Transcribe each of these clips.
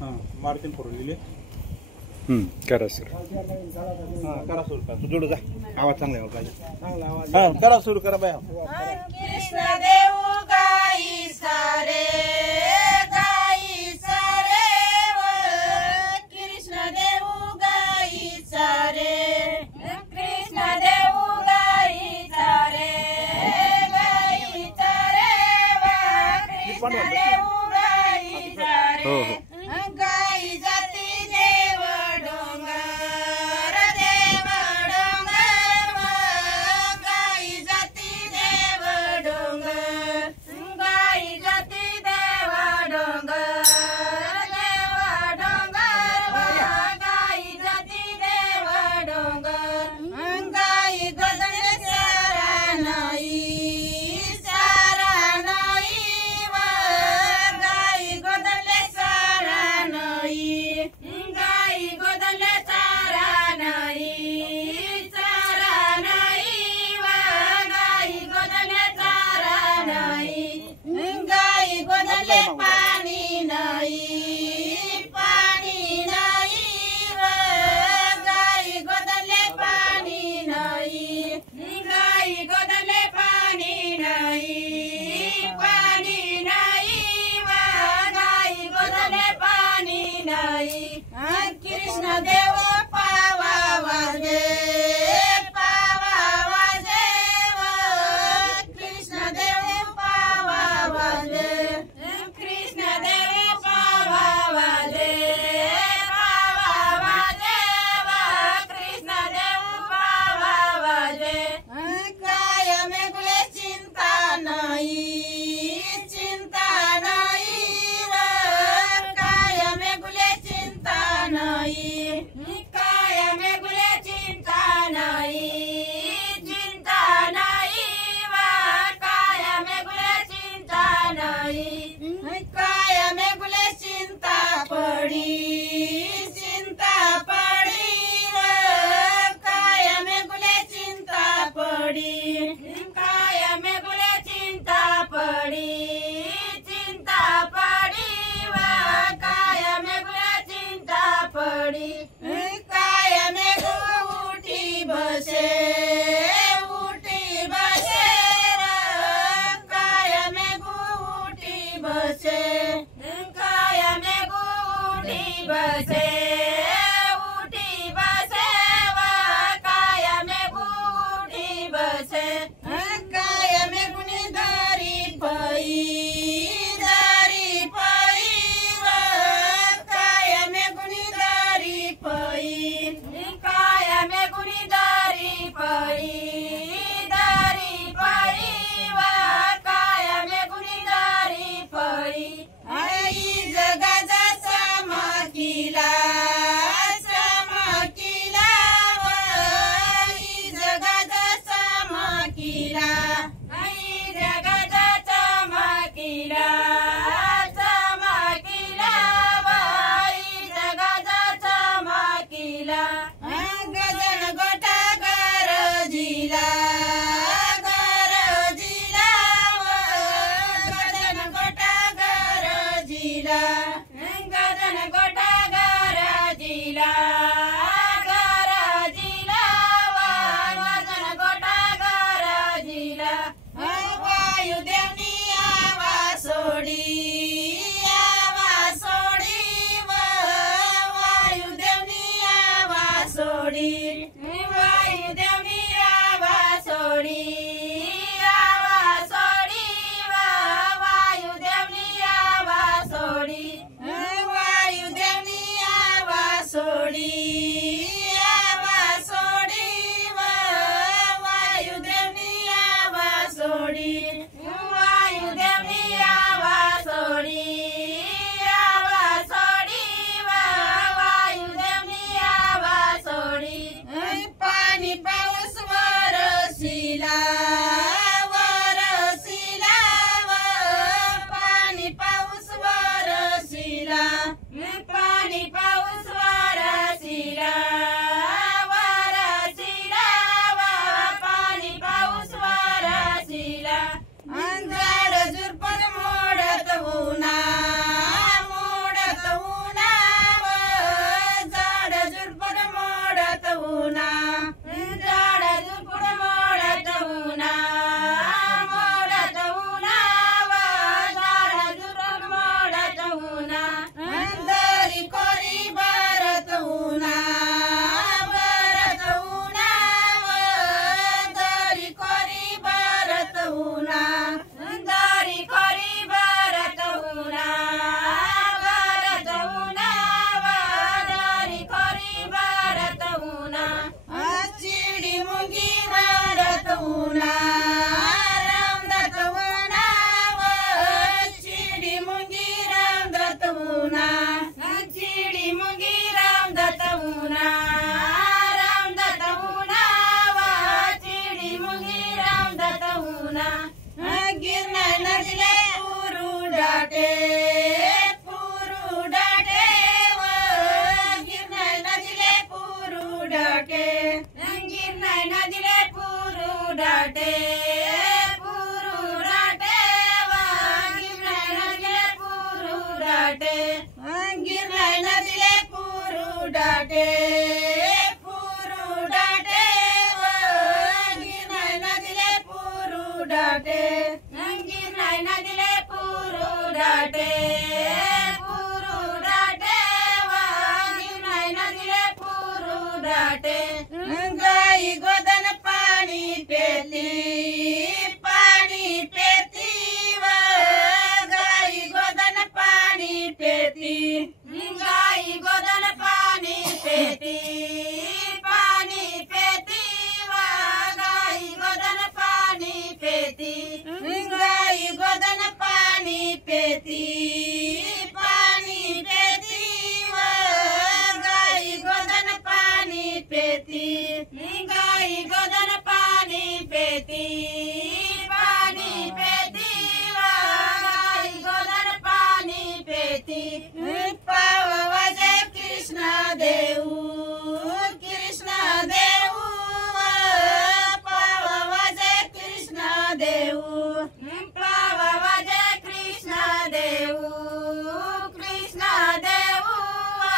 मारुतीन फोडलेले करा सर करा सुरू करा. तू जोड जा, आवाज चांगला यायला पाहिजे. चांगला आवाज. हा करा सुरू करा बाया. कृष्ण देव गाई सारे गाई सारे कृष्ण देव गाई सारे कृष्ण देव गाई सारे गाई सारे कृष्ण देव गाई सारे गाई जाती देव डोंगर देव डोंगर गाई जाती देव डोंगर गाई जाती देव डोंगर देव डोंगर गाई जाती देव डोंगर गाई गजरे सारा नाही गाई गोदले सारा नाही गाई गोदले सारा नाही गाई गोदले सारा नाही गाई गोदले पाणी नाही गाई गोदले पाणी नाही गाई गोदले पाणी नाही गाई गोदले पाणी नाही कृष्ण देव पावा वाजे कृष्ण देव पावा वाजे कृष्ण देव पावा वाजे कृष्ण देव पावा वाजे काय मेघले चिंता नाही काय मेघले चिंता नाही काय मेघले चिंता नाही काय मेघले चिंता नाही काय मेघले चिंता पडी काय मेघले चिंता पडी काय मेघले चिंता पडी काय मेघले चिंता पडी काय मेघ उठी बसे काय मेघ उठी बसे काय मेघ उठी बसे काय मेघ उठी बसे काय मेघुनी दारी पई काय मेघुनी दारी पई काय मेघुनी दारी पई काय मेघुनी दारी पई आई जगाचा समाकीला गिरनाय नदीले पुरू डाटे व गिरनाय नदीले पुरू डाटे गिरनाय नदीले पुरू डाटे व गिरनाय नदीले पुरू डाटे गाई गोदन पाणी पेती व गाई गोदन पाणी पेती गाई गोदन पाणी पेती व गाई गोदन पाणी पेती गाई गोदन पाणी पेती व गाई गोदन पाणी पेती गाई गोदन पाणी पेती व गाई गोदन पाणी पेती पाववा जय कृष्ण देऊ पाववा जय कृष्ण देऊ पाववा जय कृष्ण देऊ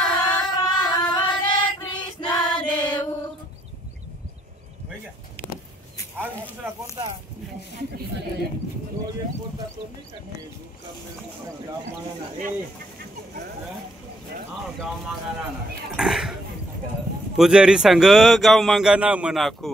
पाववा जय कृष्ण देऊ आज दुसरा कोणता पुजारी सांग गाव मागाना म्हणाकू